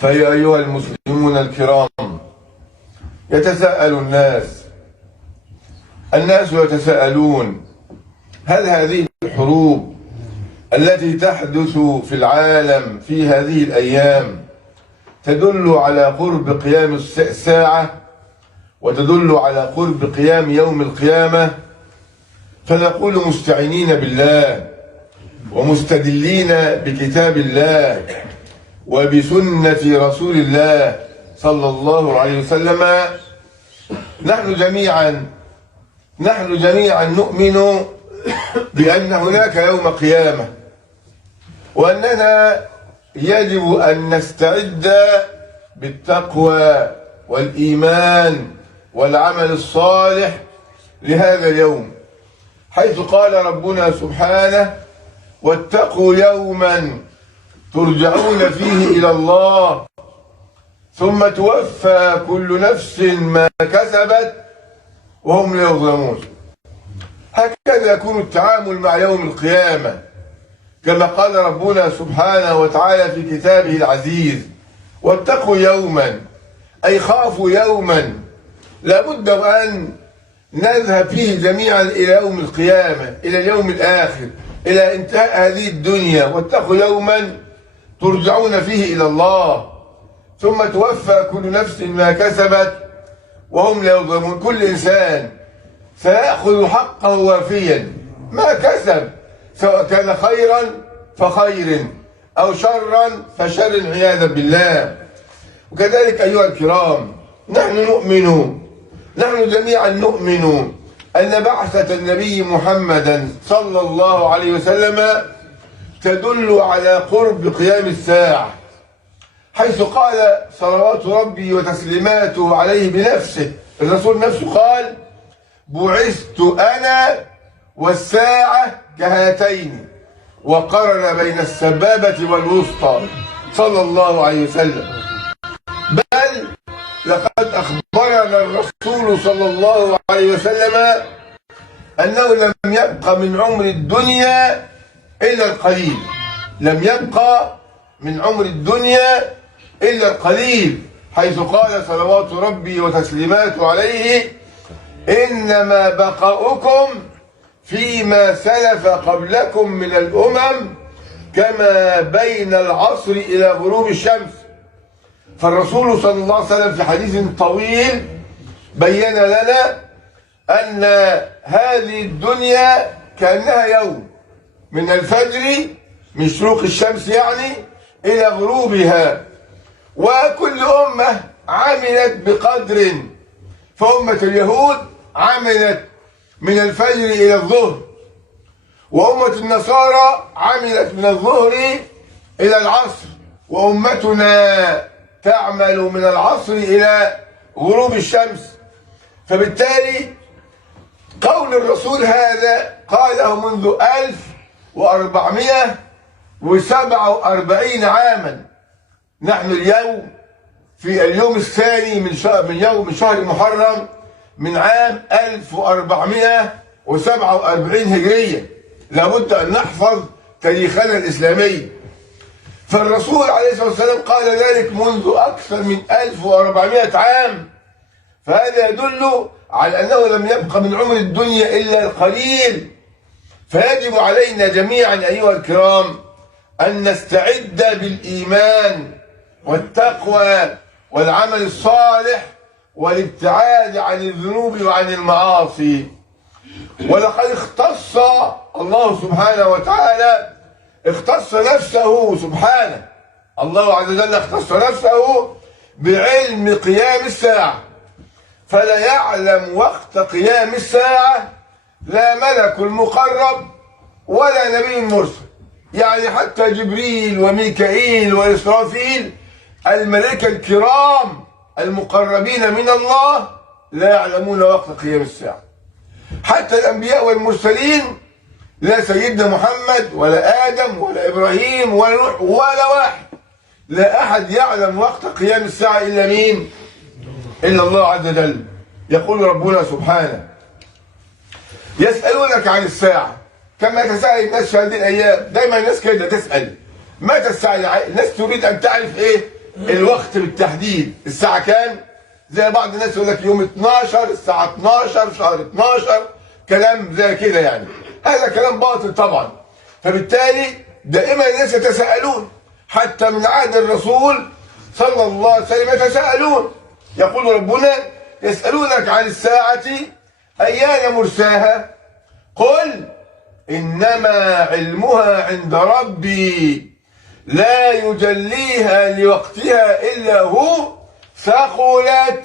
فيا أيها المسلمون الكرام، يتساءل الناس يتساءلون: هل هذه الحروب التي تحدث في العالم في هذه الأيام تدل على قرب قيام الساعة وتدل على قرب قيام يوم القيامة؟ فنقول مستعينين بالله ومستدلين بكتاب الله وبسنة رسول الله صلى الله عليه وسلم: نحن جميعا نؤمن بأن هناك يوم قيامة، وأننا يجب أن نستعد بالتقوى والإيمان والعمل الصالح لهذا اليوم، حيث قال ربنا سبحانه: واتقوا يوما ترجعون فيه إلى الله ثم توفى كل نفس ما كسبت وهم لا يظلمون. هكذا يكون التعامل مع يوم القيامة، كما قال ربنا سبحانه وتعالى في كتابه العزيز: واتقوا يوما، أي خافوا يوما لابد أن نذهب فيه جميعا إلى يوم القيامة، إلى اليوم الآخر، إلى انتهاء هذه الدنيا. واتقوا يوما ترجعون فيه إلى الله ثم توفى كل نفس ما كسبت وهم لا يظلمون. كل إنسان سيأخذ حقه وافيا ما كسب، سواء كان خيرا فخير أو شرا فشر، عياذا بالله. وكذلك أيها الكرام، نحن جميعا نؤمن أن بعثة النبي محمدا صلى الله عليه وسلم تدل على قرب قيام الساعة، حيث قال صلوات ربي وتسليماته عليه بنفسه، الرسول نفسه قال: بعثت أنا والساعة كهاتين، وقرن بين السبابة والوسطى صلى الله عليه وسلم. بل لقد أخبرنا الرسول صلى الله عليه وسلم أنه لم يبق من عمر الدنيا إلا القليل، لم يبقى من عمر الدنيا إلا القليل، حيث قال صلوات ربي وتسليماته عليه: إنما بقاؤكم فيما سلف قبلكم من الأمم كما بين العصر إلى غروب الشمس. فالرسول صلى الله عليه وسلم في حديث طويل بين لنا أن هذه الدنيا كأنها يوم، من الفجر، من شروق الشمس يعني، إلى غروبها، وكل أمة عملت بقدر. فأمة اليهود عملت من الفجر إلى الظهر، وأمة النصارى عملت من الظهر إلى العصر، وأمتنا تعمل من العصر إلى غروب الشمس. فبالتالي قول الرسول هذا قاله منذ 1447 عاما. نحن اليوم في اليوم الثاني من شهر محرم من عام 1447 هجرية. لابد أن نحفظ تاريخنا الإسلامي. فالرسول عليه الصلاة والسلام قال ذلك منذ أكثر من 1400 عام، فهذا يدل على أنه لم يبقى من عمر الدنيا إلا القليل. فيجب علينا جميعا أيها الكرام أن نستعد بالإيمان والتقوى والعمل الصالح والابتعاد عن الذنوب وعن المعاصي. ولقد اختص الله سبحانه وتعالى، اختص نفسه سبحانه، الله عز وجل اختص نفسه بعلم قيام الساعة، فلا يعلم وقت قيام الساعة لا ملك المقرب ولا نبي مرسل. يعني حتى جبريل وميكائيل وإسرافيل، الملائكة الكرام المقربين من الله، لا يعلمون وقت قيام الساعة. حتى الأنبياء والمرسلين، لا سيدنا محمد ولا آدم ولا إبراهيم ولا نوح ولا واحد، لا أحد يعلم وقت قيام الساعة إلا مين؟ إلا الله عز وجل. يقول ربنا سبحانه: يسألونك عن الساعة كما يتساءل الناس في هذه الأيام. دايما الناس كده تسأل: متى الساعة؟ الناس تريد أن تعرف إيه؟ الوقت بالتحديد الساعة كام، زي بعض الناس يقول لك يوم 12 الساعة 12 في شهر 12، كلام زي كده يعني. هذا كلام باطل طبعا. فبالتالي دائما الناس يتساءلون، حتى من عهد الرسول صلى الله عليه وسلم يتساءلون. يقول ربنا: يسألونك عن الساعة أيان مرساها قل إنما علمها عند ربي لا يجليها لوقتها إلا هو ثقلت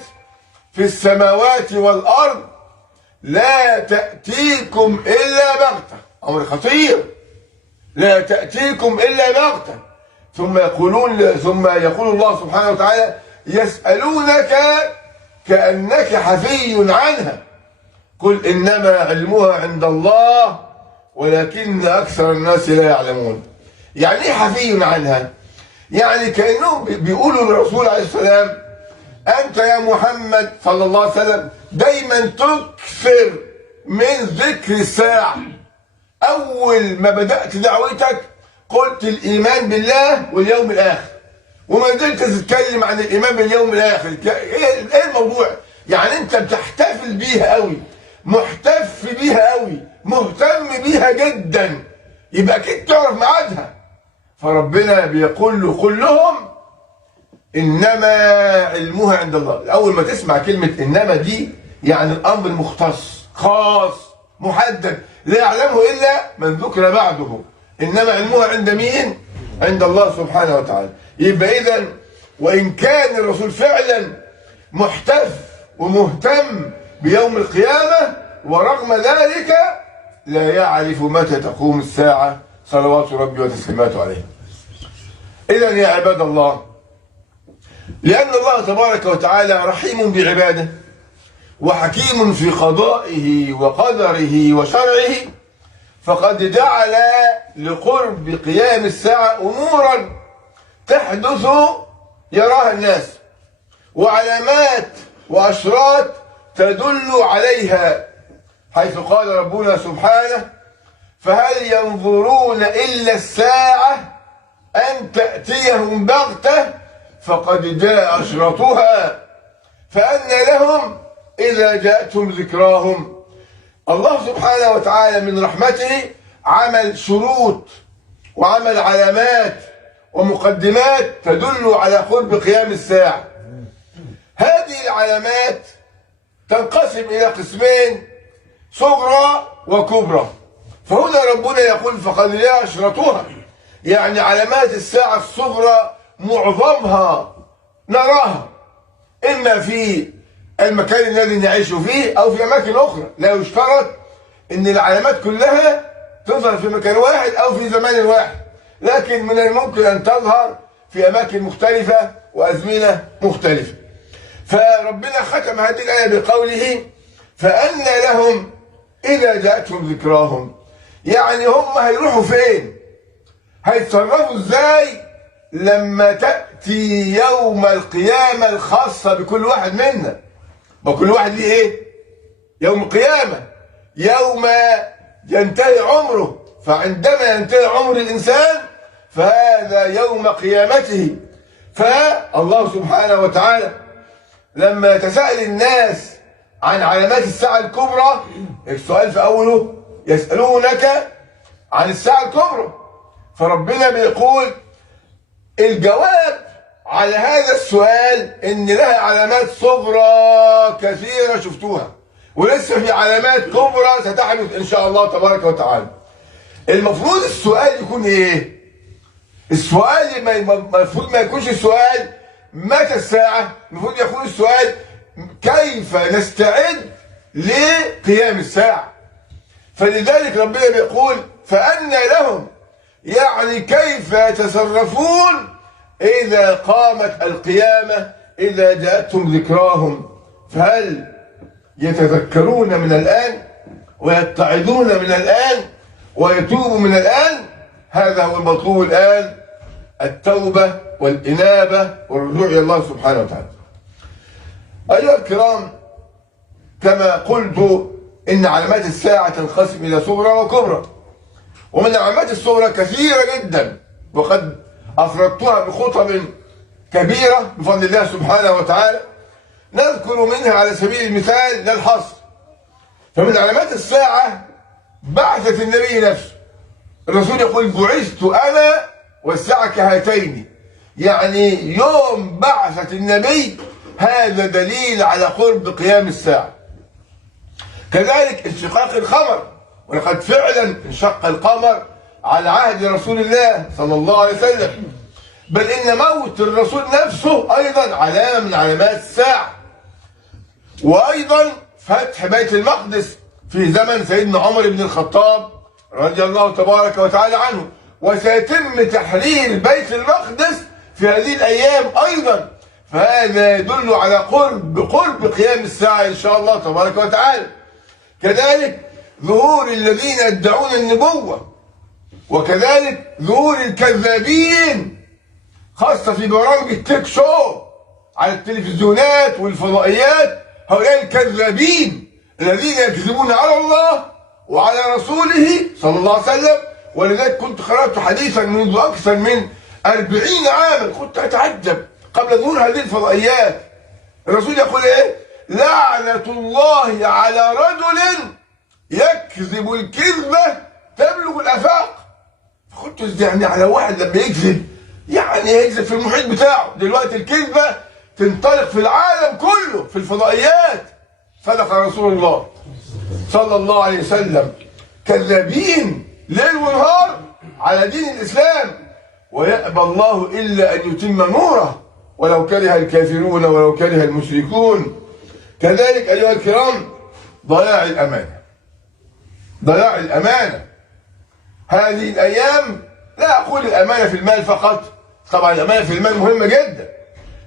في السماوات والأرض لا تأتيكم إلا بغتة. أمر خطير، لا تأتيكم إلا بغتة. ثم يقول الله سبحانه وتعالى: يسألونك كأنك حفي عنها قل إنما علمها عند الله ولكن أكثر الناس لا يعلمون. يعني إيه حفي عنها؟ يعني كأنهم بيقولوا للرسول عليه السلام: أنت يا محمد صلى الله عليه وسلم دايما تكثر من ذكر الساعة. أول ما بدأت دعوتك قلت الإيمان بالله واليوم الآخر، وما زلت تتكلم عن الإيمان باليوم الآخر. إيه الموضوع؟ يعني أنت بتحتفل بيها قوي، محتف بيها قوي، مهتم بيها جدا، يبقى أكيد تعرف ميعادها. فربنا بيقول له: قل لهم إنما علمها عند الله. أول ما تسمع كلمة إنما دي يعني الأمر مختص خاص محدد، لا يعلمه إلا من ذكر بعده. إنما علمها عند مين؟ عند الله سبحانه وتعالى. يبقى إذن وإن كان الرسول فعلا محتف ومهتم بيوم القيامة، ورغم ذلك لا يعرف متى تقوم الساعة صلوات ربي وتسليماته عليه. إذن يا عباد الله، لأن الله تبارك وتعالى رحيم بعباده وحكيم في قضائه وقدره وشرعه، فقد جعل لقرب قيام الساعة أمورا تحدث يراها الناس، وعلامات وأشراط تدل عليها، حيث قال ربنا سبحانه: فهل ينظرون إلا الساعة أن تأتيهم بغتة فقد جاء أشرطها فأنى لهم إذا جاءتهم ذكراهم. الله سبحانه وتعالى من رحمته عمل شروط وعمل علامات ومقدمات تدل على قرب قيام الساعة. هذه العلامات تنقسم إلى قسمين: صغرى وكبرى. فهنا ربنا يقول: فقد جاء أشرطها، يعني علامات الساعة الصغرى معظمها نراها إما في المكان الذي نعيش فيه أو في أماكن أخرى. لا يشترط أن العلامات كلها تظهر في مكان واحد أو في زمان واحد، لكن من الممكن أن تظهر في أماكن مختلفة وأزمنة مختلفة. فربنا ختم هذه الآية بقوله: فأنى لهم إذا جاءتهم ذكراهم. يعني هم هيروحوا فين؟ هيتصرفوا إزاي لما تأتي يوم القيامة الخاصة بكل واحد منا؟ وكل واحد ليه إيه؟ يوم القيامة، يوم ينتهي عمره. فعندما ينتهي عمر الإنسان فهذا يوم قيامته. فالله سبحانه وتعالى لما يتساءل الناس عن علامات الساعة الكبرى، السؤال في أوله: يسألونك عن الساعة الكبرى. فربنا بيقول الجواب على هذا السؤال إن لها علامات صغرى كثيرة شفتوها، ولسه في علامات كبرى ستحدث إن شاء الله تبارك وتعالى. المفروض السؤال يكون إيه؟ السؤال المفروض ما يكونش السؤال متى الساعة، المفروض يكون السؤال كيف نستعد لقيام الساعة. فلذلك ربنا بيقول: فأنى لهم، يعني كيف يتصرفون إذا قامت القيامة، إذا جاءتهم ذكراهم. فهل يتذكرون من الآن ويتعظون من الآن ويتوبوا من الآن؟ هذا هو المطلوب الآن، التوبة والإنابة والرجوع إلى الله سبحانه وتعالى. أيها الكرام، كما قلت إن علامات الساعة تنقسم إلى صغرى وكبرى، ومن العلامات الصغرى كثيرة جدا، وقد أفردتها بخطب كبيرة بفضل الله سبحانه وتعالى، نذكر منها على سبيل المثال لا الحصر. فمن علامات الساعة بعثة النبي نفسه. الرسول يقول بعثت أنا والساعة كهاتين، يعني يوم بعثة النبي هذا دليل على قرب قيام الساعة. كذلك انشقاق القمر، ولقد فعلا انشق القمر على عهد رسول الله صلى الله عليه وسلم، بل إن موت الرسول نفسه أيضا علامة من علامات الساعة. وأيضا فتح بيت المقدس في زمن سيدنا عمر بن الخطاب رضي الله تبارك وتعالى عنه، وسيتم تحرير بيت المقدس في هذه الأيام أيضا، فهذا يدل على قرب قيام الساعة إن شاء الله تبارك وتعالى. كذلك ظهور الذين يدعون النبوة، وكذلك ظهور الكذابين خاصة في برامج التيك شو على التلفزيونات والفضائيات. هؤلاء الكذابين الذين يكذبون على الله وعلى رسوله صلى الله عليه وسلم. ولذلك كنت قرأت حديثا منذ أكثر من 40 عاما، كنت أتعجب قبل ظهور هذه الفضائيات. الرسول يقول إيه؟ لعنة الله على رجل يكذب الكذبة تبلغ الآفاق. فقلت يعني على واحد لما يكذب يعني يكذب في المحيط بتاعه، دلوقتي الكذبة تنطلق في العالم كله في الفضائيات. صدق رسول الله صلى الله عليه وسلم، كذابين ليل ونهار على دين الإسلام، ويأبى الله إلا أن يتم نوره ولو كره الكافرون ولو كره المشركون. كذلك أيها الكرام ضياع الأمانة، ضياع الأمانة هذه الأيام. لا أقول الأمانة في المال فقط، طبعا الأمانة في المال مهمة جدا،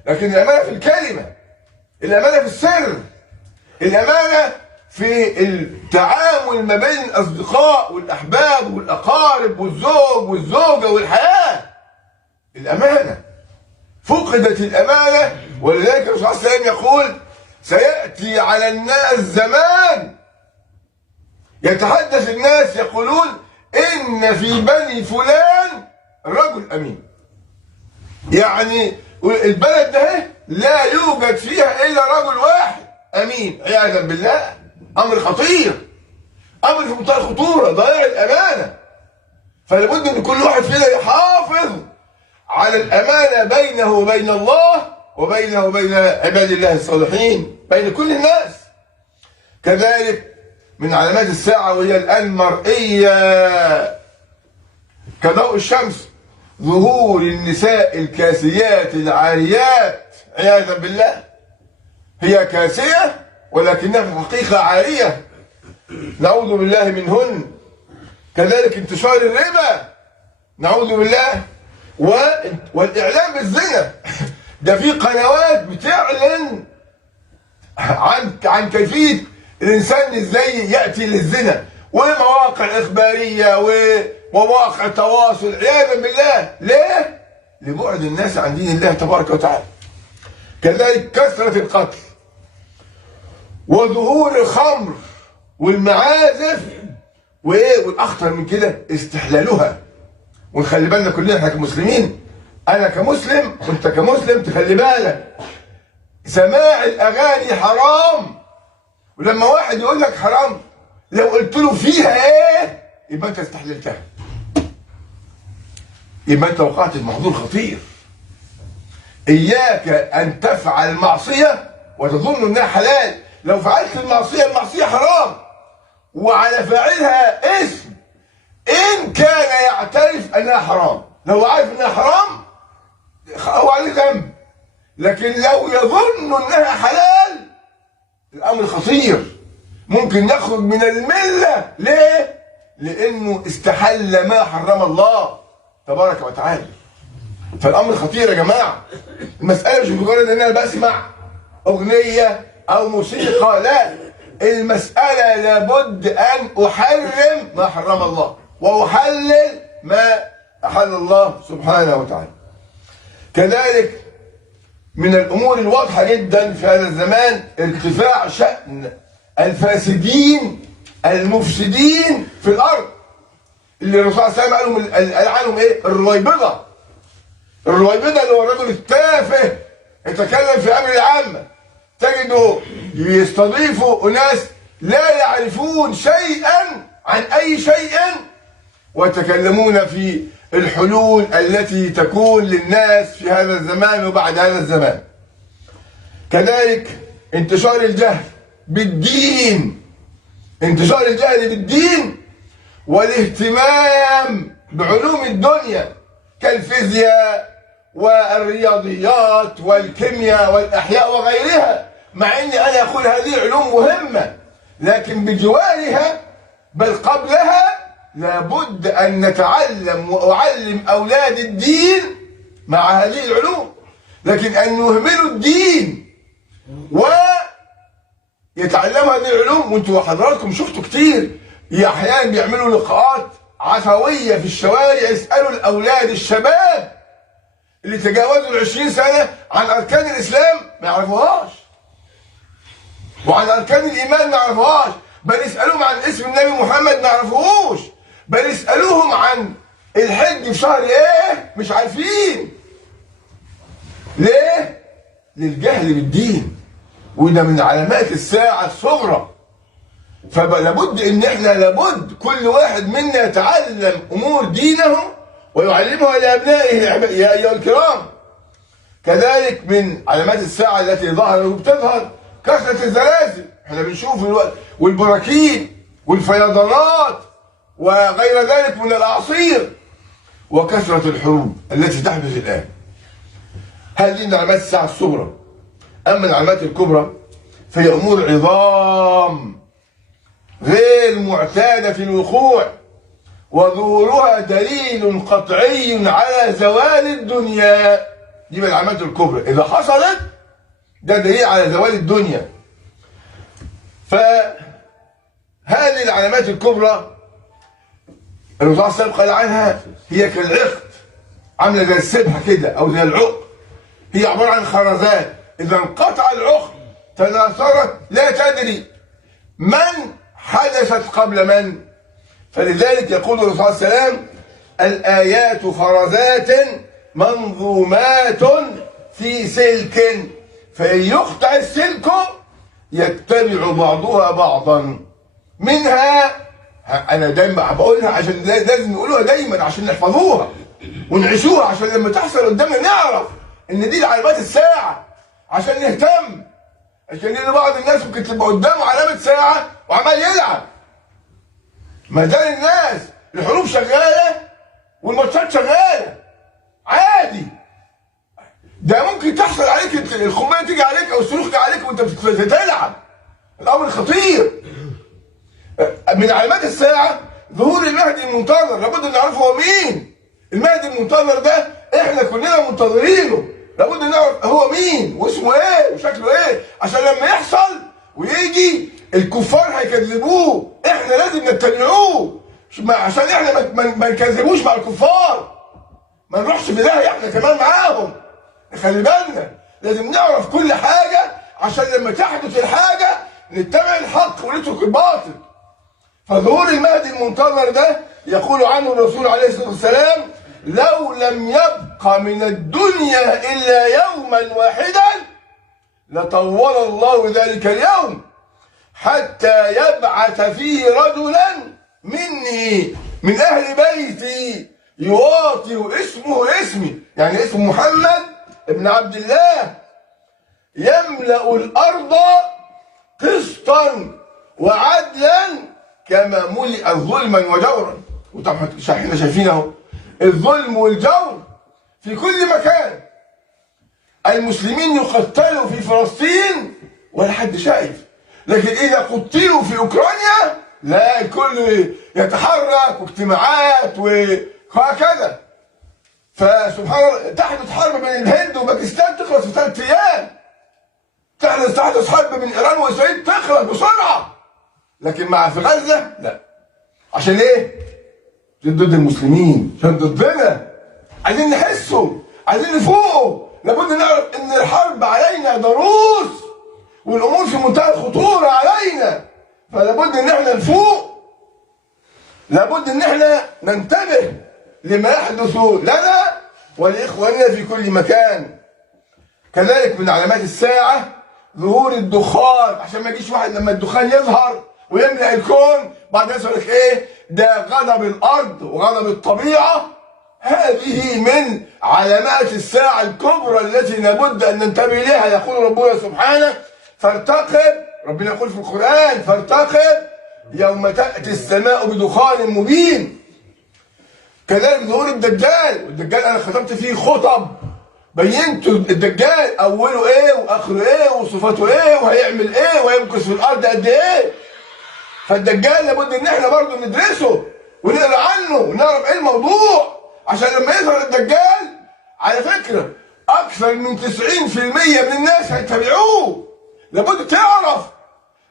لكن الأمانة في الكلمة، الأمانة في السر، الأمانة في التعامل ما بين الأصدقاء والأحباب والأقارب والزوج والزوجة والحياة. الأمانة فقدت الأمانة. ولذلك الرسول صلى الله عليه وسلم يقول سيأتي على الناس زمان يتحدث الناس يقولون إن في بني فلان رجل أمين، يعني البلد ده لا يوجد فيها إلا رجل واحد أمين، عياذا بالله. أمر خطير، أمر في منتهى الخطورة، ضياع الأمانة. فلابد أن كل واحد فينا يحافظ على الأمانة بينه وبين الله وبينه وبين عباد الله الصالحين، بين كل الناس. كذلك من علامات الساعة وهي الآن مرئية كضوء الشمس ظهور النساء الكاسيات العاريات عياذا بالله. هي كاسية ولكنها في الحقيقة عارية، نعوذ بالله منهن. كذلك انتشار الربا، نعوذ بالله، والإعلام بالزنا. ده في قنوات بتعلن عن كيفية الإنسان إزاي يأتي للزنا، ومواقع إخبارية ومواقع تواصل عياذا بالله. ليه؟ لبعد الناس عن دين الله تبارك وتعالى. كذلك كثرة القتل وظهور الخمر والمعازف، والأخطر من كده استحلالها. ونخلي بالنا كلنا احنا كمسلمين، أنا كمسلم وأنت كمسلم تخلي بالك، سماع الأغاني حرام. ولما واحد يقول لك حرام لو قلت له فيها إيه يبقى أنت استحللتها، يبقى أنت وقعت المحظور خطير. إياك أن تفعل معصية وتظن إنها حلال. لو فعلت المعصية حرام وعلى فاعلها اسم إن كان يعترف أنها حرام. لو عارف أنها حرام هو عليه ذنب، لكن لو يظن أنها حلال الأمر خطير، ممكن يخرج من الملة. ليه؟ لأنه استحل ما حرم الله تبارك وتعالى. فالأمر خطير يا جماعة. المسألة مش مجرد أن أنا بسمع أغنية أو موسيقى، لا، المسألة لابد أن أحرم ما حرم الله وأحلل ما أحل الله سبحانه وتعالى. كذلك من الأمور الواضحة جدا في هذا الزمان ارتفاع شأن الفاسدين المفسدين في الأرض، اللي الرسول صلى الله عليه وسلم قال عنهم إيه؟ الرويبضة. الرويبضة اللي هو الرجل التافه يتكلم في امر العامة، تجده يستضيفوا اناس لا يعرفون شيئا عن اي شيء ويتكلمون في الحلول التي تكون للناس في هذا الزمان وبعد هذا الزمان. كذلك انتشار الجهل بالدين، انتشار الجهل بالدين والاهتمام بعلوم الدنيا كالفيزياء والرياضيات والكيمياء والأحياء وغيرها، مع أني أنا أقول هذه علوم مهمة، لكن بجوارها بل قبلها لابد أن نتعلم وأعلم أولاد الدين مع هذه العلوم. لكن أن يهملوا الدين ويتعلموا هذه العلوم، وانتوا حضراتكم شفتوا كتير أحيانا بيعملوا لقاءات عفوية في الشوارع، يسألوا الأولاد الشباب اللي تجاوزوا 20 سنة عن أركان الإسلام ما يعرفوهاش، وعن أركان الإيمان ما يعرفوهاش، بل يسألوهم عن اسم النبي محمد ما يعرفوهوش، بل يسألوهم عن الحج في شهر إيه مش عارفين. ليه؟ للجهل بالدين، وده من علامات الساعة الصغرى. فلابد ان احنا لابد كل واحد منا يتعلم امور دينه ويعلمها لابنائه يا ايها الكرام. كذلك من علامات الساعه التي ظهرت وبتظهر كثره الزلازل، احنا بنشوف الوقت والبراكين والفيضانات وغير ذلك من الاعاصير، وكثره الحروب التي تحدث الان. هذه من علامات الساعه الصغرى. اما العلامات الكبرى فهي امور عظام غير معتادة في الوقوع، وظهورها دليل قطعي على زوال الدنيا. دي من العلامات الكبرى، إذا حصلت ده دليل على زوال الدنيا. فهذه العلامات الكبرى الرسول صلى الله عليه وسلم قال عنها هي كالعقد، عاملة زي السبحة كده أو زي العقد، هي عبارة عن خرزات، إذا انقطع العقد تناثرت لا تدري من حدثت قبل من. فلذلك يقول الرسول صلى الله عليه وسلم الآيات خرزات منظومات في سلك، فإن يقطع السلك يتبع بعضها بعضا. منها أنا دايما بقولها عشان لازم نقولوها دايما عشان نحفظوها ونعيشوها، عشان لما تحصل قدامنا نعرف إن دي علامات الساعة، عشان نهتم. عشان لأن بعض الناس ممكن تبقى قدامه علامة ساعة وعمال يلعب. ما زال الناس الحروب شغالة والماتشات شغالة عادي. ده ممكن تحصل عليك القنبلة تيجي عليك أو الصاروخ تيجي عليك وأنت بتلعب. الأمر خطير. من علامات الساعة ظهور المهدي المنتظر، لابد أن نعرفه هو مين. المهدي المنتظر ده إحنا كلنا منتظرينه، لابد نعرف هو مين واسمه ايه وشكله ايه، عشان لما يحصل ويجي الكفار هيكذبوه احنا لازم نتبعوه، عشان احنا ما نكذبوش مع الكفار، ما نروحش في داهيه احنا كمان معاهم. خلي بالنا لازم نعرف كل حاجه عشان لما تحدث الحاجه نتبع الحق ونترك الباطل. فظهور المهدي المنتظر ده يقول عنه الرسول عليه الصلاه والسلام لو لم يبق من الدنيا إلا يوما واحدا لطول الله ذلك اليوم حتى يبعث فيه رجلا مني من أهل بيتي يواطئ اسمه اسمي، يعني اسم محمد ابن عبد الله، يملأ الأرض قسطا وعدلا كما ملئت ظلما وجورا. وطبعا احنا شايفين اهو الظلم والجور في كل مكان. المسلمين يقتلوا في فلسطين ولا حد شايف، لكن إذا قتلوا في أوكرانيا لا الكل يتحرك واجتماعات وهكذا. فسبحان الله تحدث حرب بين الهند وباكستان تخلص في 3 أيام، تحدث حرب بين إيران وإسرائيل تخلص بسرعة، لكن مع في غزة لا. عشان إيه؟ ضد المسلمين، عشان ضدنا. عايزين نحسوا، عايزين نفوقوا. لابد نعرف ان الحرب علينا ضروس والامور في منتهى الخطوره علينا، فلابد ان احنا نفوق، لابد ان احنا ننتبه لما يحدث لنا ولإخواننا في كل مكان. كذلك من علامات الساعة ظهور الدخان، عشان ما يجيش واحد لما الدخان يظهر ويملأ الكون بعد يقول لك ايه ده غضب الأرض وغضب الطبيعة. هذه من علامات الساعة الكبرى التي لابد أن ننتبه إليها. يقول ربنا سبحانه فارتقب، ربنا يقول في القرآن فارتقب يوم تأتي السماء بدخان مبين. كذلك ظهور الدجال، والدجال أنا ختمت فيه خطب بينت الدجال أوله إيه وآخره إيه وصفاته إيه وهيعمل إيه ويمكث في الأرض قد إيه. فالدجال لابد إن إحنا برضه ندرسه ونقرأ عنه ونعرف إيه الموضوع، عشان لما يظهر الدجال على فكرة أكثر من 90% من الناس هيتبعوه. لابد تعرف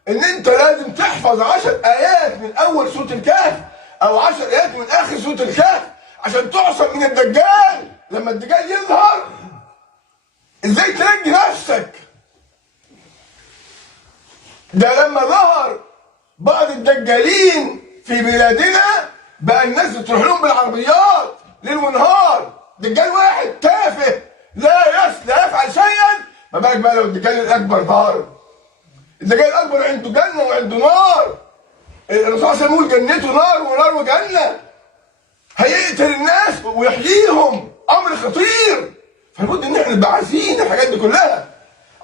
إن أنت لازم تحفظ 10 آيات من أول سورة الكهف أو 10 آيات من آخر سورة الكهف عشان تعصم من الدجال. لما الدجال يظهر إزاي تنجي نفسك. ده لما ظهر بعض الدجالين في بلادنا بقى الناس بتروح لهم بالعربيات ليل ونهار. دجال واحد تافه لا يفعل شيئا، ما بالك بقى لو الدجال الأكبر ظهر. الدجال الأكبر عنده جنة وعنده نار. الرسول صلى الله عليه وسلم يقول جنته نار ونار وجنة. هيقتل الناس ويحييهم، أمر خطير. فلابد إن احنا نبقى عارفين الحاجات دي كلها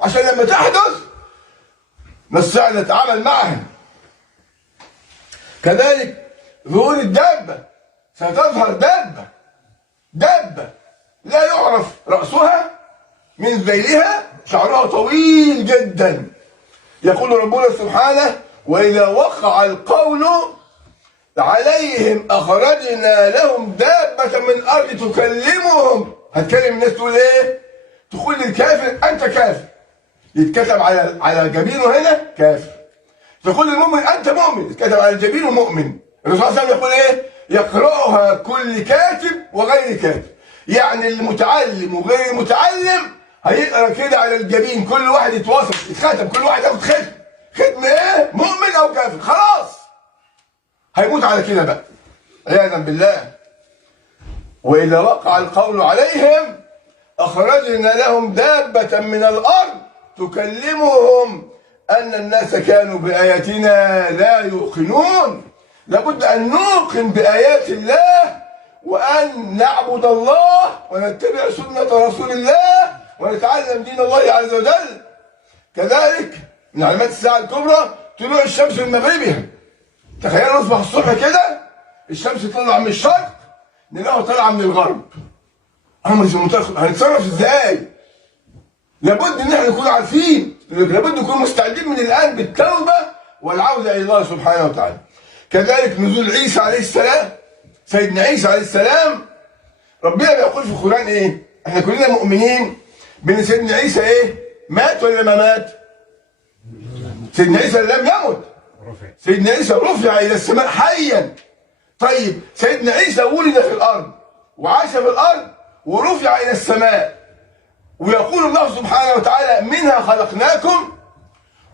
عشان لما تحدث نستطيع أن نتعامل معها. كذلك ظهور الدابة، ستظهر دابة لا يعرف رأسها من ذيلها، شعرها طويل جدا. يقول ربنا سبحانه وإذا وقع القول عليهم أخرجنا لهم دابة من الأرض تكلمهم. هتكلم الناس تقول إيه؟ تقول للكافر أنت كافر، يتكتب على جبينه هنا كافر. تقول للمؤمن أنت مؤمن، يتكتب على جبينه مؤمن. الرسول صلى الله عليه وسلم يقول إيه؟ يقرأها كل كاتب وغير كاتب. يعني المتعلم وغير المتعلم هيقرأ كده على الجبين، كل واحد يتواصل يتختم، كل واحد ياخد ختم إيه؟ مؤمن أو كافر، خلاص هيموت على كده بقى عياذا بالله. وإذا وقع القول عليهم أخرجنا لهم دابة من الأرض تكلمهم أن الناس كانوا بآياتنا لا يوقنون. لابد أن نوقن بآيات الله وأن نعبد الله ونتبع سنة رسول الله ونتعلم دين الله عز وجل. كذلك من علامات الساعة الكبرى طلوع الشمس من مغربها. تخيل نصبح الصبح كده الشمس تطلع من الشرق نلاقيها طالعه من الغرب. هنتصرف ازاي؟ لابد ان احنا نكون عارفين، لابد نكون مستعدين من الان بالتوبه والعوده الى الله سبحانه وتعالى. كذلك نزول عيسى عليه السلام، سيدنا عيسى عليه السلام، ربنا بيقول في القران ايه؟ احنا كلنا مؤمنين بان سيدنا عيسى ايه؟ مات ولا ما مات؟ سيدنا عيسى لم يمت، سيدنا عيسى رفع الى السماء حيا. طيب سيدنا عيسى ولد في الارض وعاش في الارض ورفع الى السماء، ويقول الله سبحانه وتعالى منها خلقناكم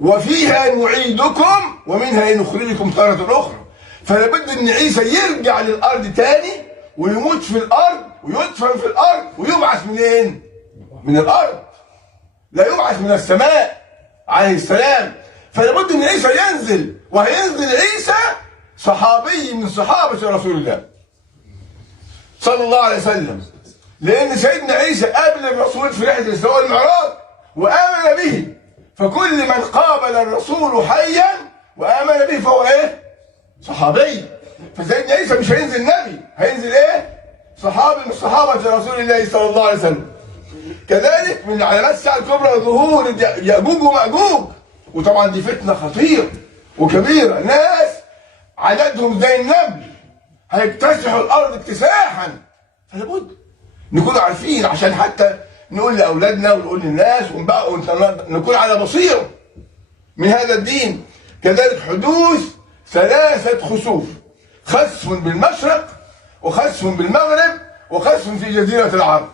وفيها نعيدكم ومنها نخرجكم تارة اخرى. فلابد ان عيسى يرجع للارض تاني ويموت في الارض ويدفن في الارض ويبعث منين؟ من الارض، لا يبعث من السماء عليه السلام. فلابد ان عيسى ينزل، وهينزل عيسى صحابي من صحابة رسول الله صلى الله عليه وسلم، لأن سيدنا عيسى قابل الرسول في رحلة الإسراء والمعراج وآمن به. فكل من قابل الرسول حيا وآمن به فهو إيه؟ صحابي. فسيدنا عيسى مش هينزل نبي، هينزل إيه؟ صحابي من صحابة رسول الله صلى الله عليه وسلم. كذلك من علامات الساعة الكبرى ظهور يأجوج ومأجوج، وطبعا دي فتنة خطيرة وكبيرة. ناس عددهم زي النمل هيكتسحوا الارض اكتساحا. فلابد نكون عارفين عشان حتى نقول لاولادنا ونقول للناس ونكون على بصيره من هذا الدين. كذلك حدوث 3 خسوف، خسف بالمشرق وخسف بالمغرب وخسف في جزيره العرب.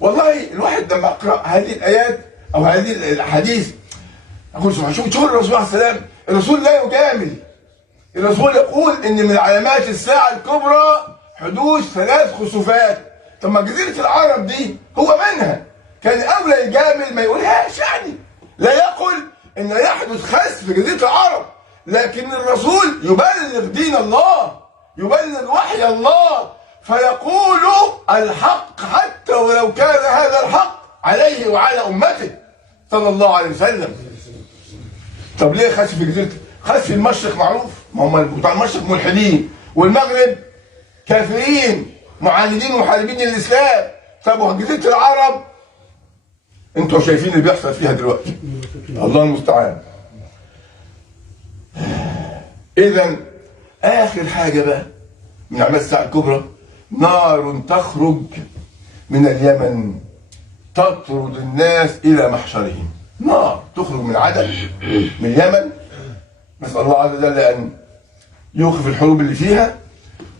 والله الواحد لما اقرا هذه الايات او هذه الاحاديث اقول شوف الرسول عليه السلام، الرسول لا يجامل. الرسول يقول ان من علامات الساعه الكبرى حدوث 3 خسوفات. طب ما جزيرة العرب دي هو منها، كان أولى يجامل ما يقولهاش يعني. لا يقل إن يحدث خسف في جزيرة العرب، لكن الرسول يبلغ دين الله، يبلغ وحي الله، فيقول الحق حتى ولو كان هذا الحق عليه وعلى أمته صلى الله عليه وسلم. طب ليه خسف في جزيرة؟ خسف في المشرق معروف، ما هم بتوع المشرق ملحدين، والمغرب كافرين معاندين محاربين للإسلام. طب وجزيرة العرب انتوا شايفين اللي بيحصل فيها دلوقتي، الله المستعان. إذا آخر حاجة بقى من أعمال الساعة الكبرى، نار تخرج من اليمن تطرد الناس إلى محشرهم. نار تخرج من عدن من اليمن، نسأل الله عز وجل أن يوقف الحروب اللي فيها،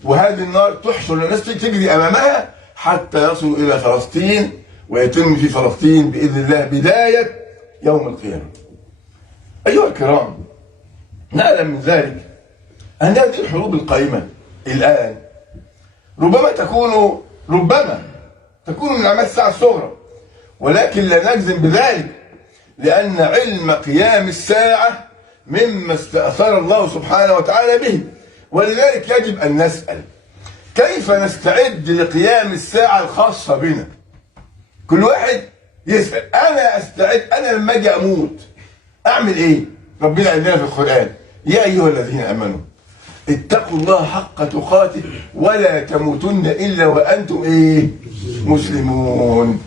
وهذه النار تحشر الناس تجري أمامها حتى يصلوا إلى فلسطين، ويتم في فلسطين بإذن الله بداية يوم القيامة. أيها الكرام، نعلم من ذلك أن هذه الحروب القائمة الآن ربما تكون من أعمال الساعة الصغرى، ولكن لا نجزم بذلك، لأن علم قيام الساعة مما استأثر الله سبحانه وتعالى به. ولذلك يجب أن نسأل كيف نستعد لقيام الساعة الخاصة بنا. كل واحد يسأل، أنا أستعد، أنا لما أجي أموت أعمل إيه؟ ربنا قال لنا في القرآن: يا أيها الذين آمنوا اتقوا الله حق تقاته ولا تموتن إلا وأنتم إيه؟ مسلمون.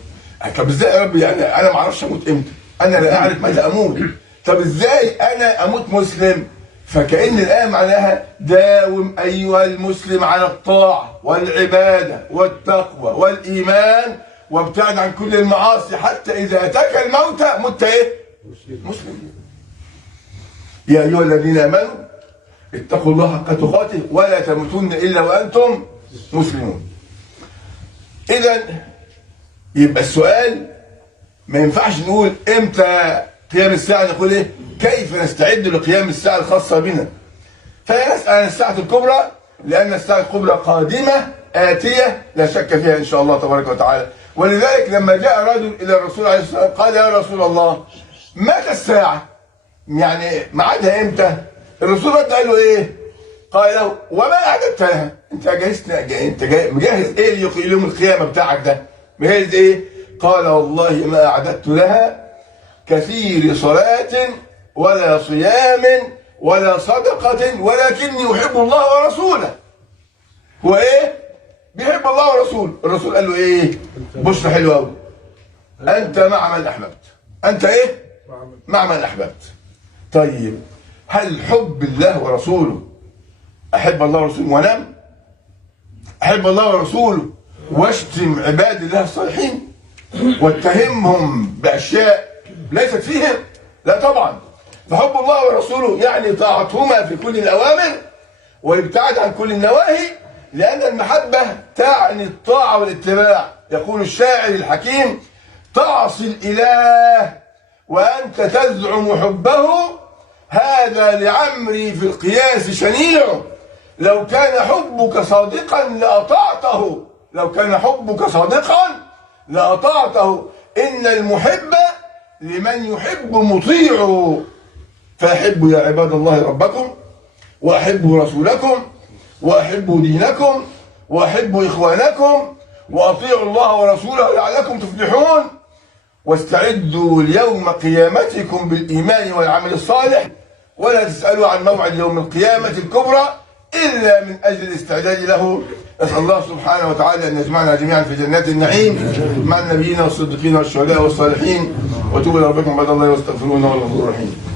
طب إزاي يا رب؟ يعني أنا ما أعرفش أموت إمتى، أنا لا أعرف متى أموت، طب إزاي أنا أموت مسلم؟ فكأن الآية معناها داوم أيها المسلم على الطاعة والعبادة والتقوى والإيمان، وابتعد عن كل المعاصي حتى إذا أتاك الموت مت إيه؟ مسلم. يا أيها الذين آمنوا اتقوا الله حق تقاته ولا تموتن إلا وأنتم مسلمون. إذا يبقى السؤال ما ينفعش نقول إمتى قيام الساعة، نقول إيه؟ كيف نستعد لقيام الساعة الخاصة بنا؟ فنسأل عن الساعة الكبرى، لأن الساعة الكبرى قادمة آتية لا شك فيها إن شاء الله تبارك وتعالى. ولذلك لما جاء رجل إلى الرسول عليه الصلاة والسلام قال: يا رسول الله، متى الساعة؟ يعني ميعادها إمتى؟ الرسول رد قال له إيه؟ قال له: وما أعددت لها؟ أنت مجهز إيه ليوم القيامة بتاعك ده؟ مجهز إيه؟ قال: والله ما أعددت لها كثير صلاة ولا صيام ولا صدقة، ولكني أحب الله ورسوله. هو إيه؟ بيحب الله ورسوله. الرسول قال له إيه؟ بشرى حلوة أوي: أنت مع من أحببت. أنت إيه؟ مع من أحببت. طيب هل حب الله ورسوله، أحب الله ورسوله وأنام؟ أحب الله ورسوله واشتم عباد الله الصالحين واتهمهم بأشياء ليست فيهم؟ لا طبعا. فحب الله ورسوله يعني طاعتهما في كل الأوامر ويبتعد عن كل النواهي، لأن المحبة تعني الطاعة والاتباع. يقول الشاعر الحكيم: تعصي الإله وأنت تزعم حبه، هذا لعمري في القياس شنيع. لو كان حبك صادقا لأطعته، لو كان حبك صادقا لأطعته، إن المحب لمن يحب مطيع. فأحبوا يا عباد الله ربكم، وأحبوا رسولكم، وأحبوا دينكم، وأحبوا إخوانكم، وأطيعوا الله ورسوله لعلكم تفلحون. واستعدوا ليوم قيامتكم بالإيمان والعمل الصالح، ولا تسألوا عن موعد يوم القيامة الكبرى إلا من أجل الاستعداد له. أسأل الله سبحانه وتعالى أن يجمعنا جميعا في جنات النعيم مع النبيين والصديقين والشهداء والصالحين. وتوبوا إلى ربكم عباد الله واستغفروه إنه هو الغفور الرحيم.